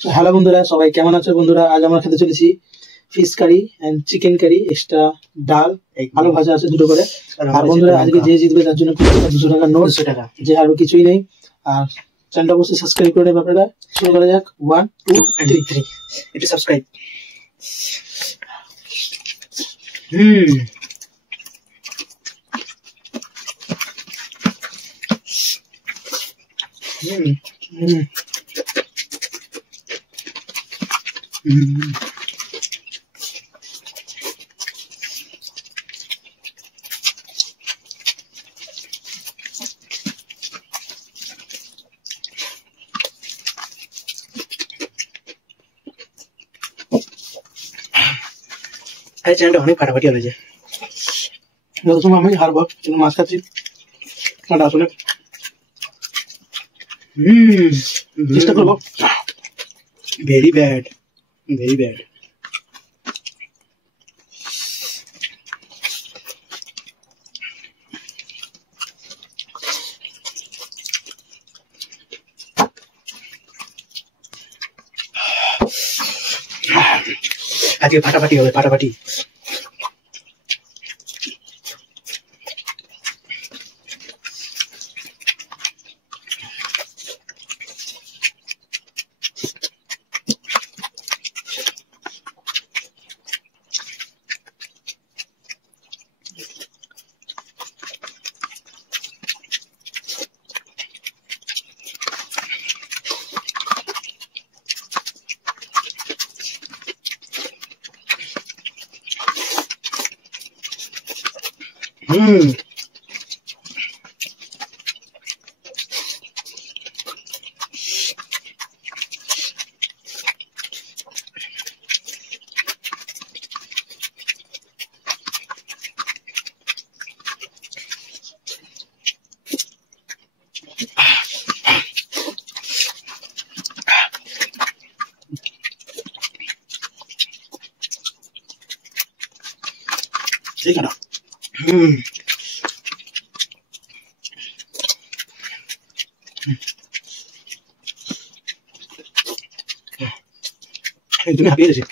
Hello বন্ধুরা, সবাই কেমন আছো? বন্ধুরা, আজ আমরা খেতে চলেছি fish curry and chicken curry, extra ডাল, আলু ভাজা আছে দুটো করে। আর বন্ধুরা, আজকে যে জিতবে তার জন্য 200 টাকা নোট, 200 টাকা, যে আর কিছুই নেই। আর চ্যানেলটা অবশ্যই সাবস্ক্রাইব করে নেবে আপনারা। শুরু করা যাক। 1 2 3 একটু সাবস্ক্রাইব। চ্যানেলটা অনেক ফাটাফাটি হয়েছে। যত সময় আমি হারবো, কিন্তু মাছ খাচ্ছি আর আসলে চেষ্টা করবো। Very bad, very bad. আজকে ফাটাফাটি হবে, ফাটাফাটি। ঠিক আছে। তুমি হাঁপিয়ে গেছি।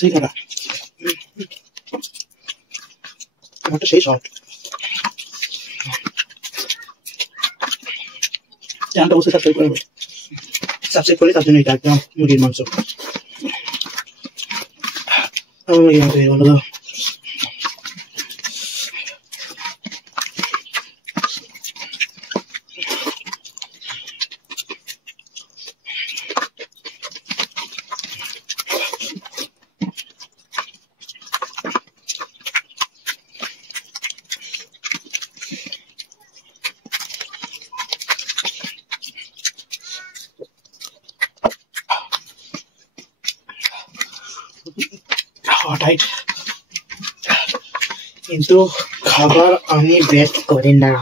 ঠিক আছে, আমারটা সেই শর্ট। চ্যানেলটা অবশ্যই সাবস্ক্রাইব করবে। সাবস্ক্রাইব করলে তার জন্য এটা একদম মুরগির মাংস। মুরগির মাংস বলো তো। টাইট, কিন্তু খাবার আমি বেস্ট করি না।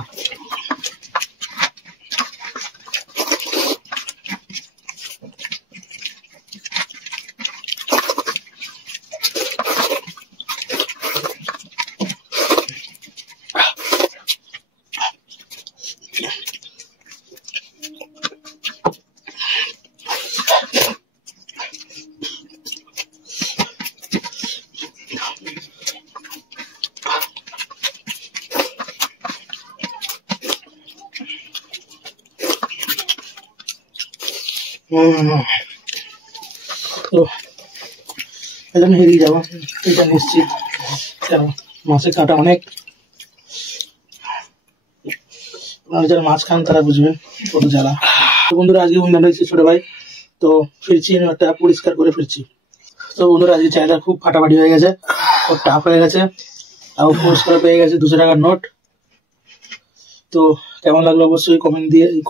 তো এই জন্য হেরিয়ে যাবো, এটা নিশ্চিত। কেন মাছের কাঁটা অনেক, যারা মাছ খান তারা বুঝবেন কত জ্বালা। তো বন্ধুরা আজকে উইনার হয়েছে ছোট ভাই, তো ফিরছি একটা পরিষ্কার করে ফিরছি। তো বন্ধুরা আজকে চায়টা খুব ফাটাফাটি হয়ে গেছে, খুব টাফ হয়ে গেছে, আর পুরস্কার পেয়ে গেছে 200 টাকার নোট। তো কেমন লাগলো অবশ্যই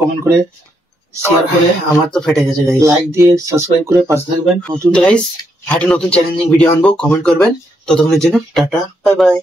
কমেন্ট করে শেয়ার করে, আমার তো ফেটে গেছে গাইস। লাইক দিয়ে সাবস্ক্রাইব করে পাশে থাকবেন। নতুন গাইস একটা নতুন চ্যালেঞ্জিং ভিডিও আনবো, কমেন্ট করবেন। ততক্ষণের জন্য টাটা, বাই বাই।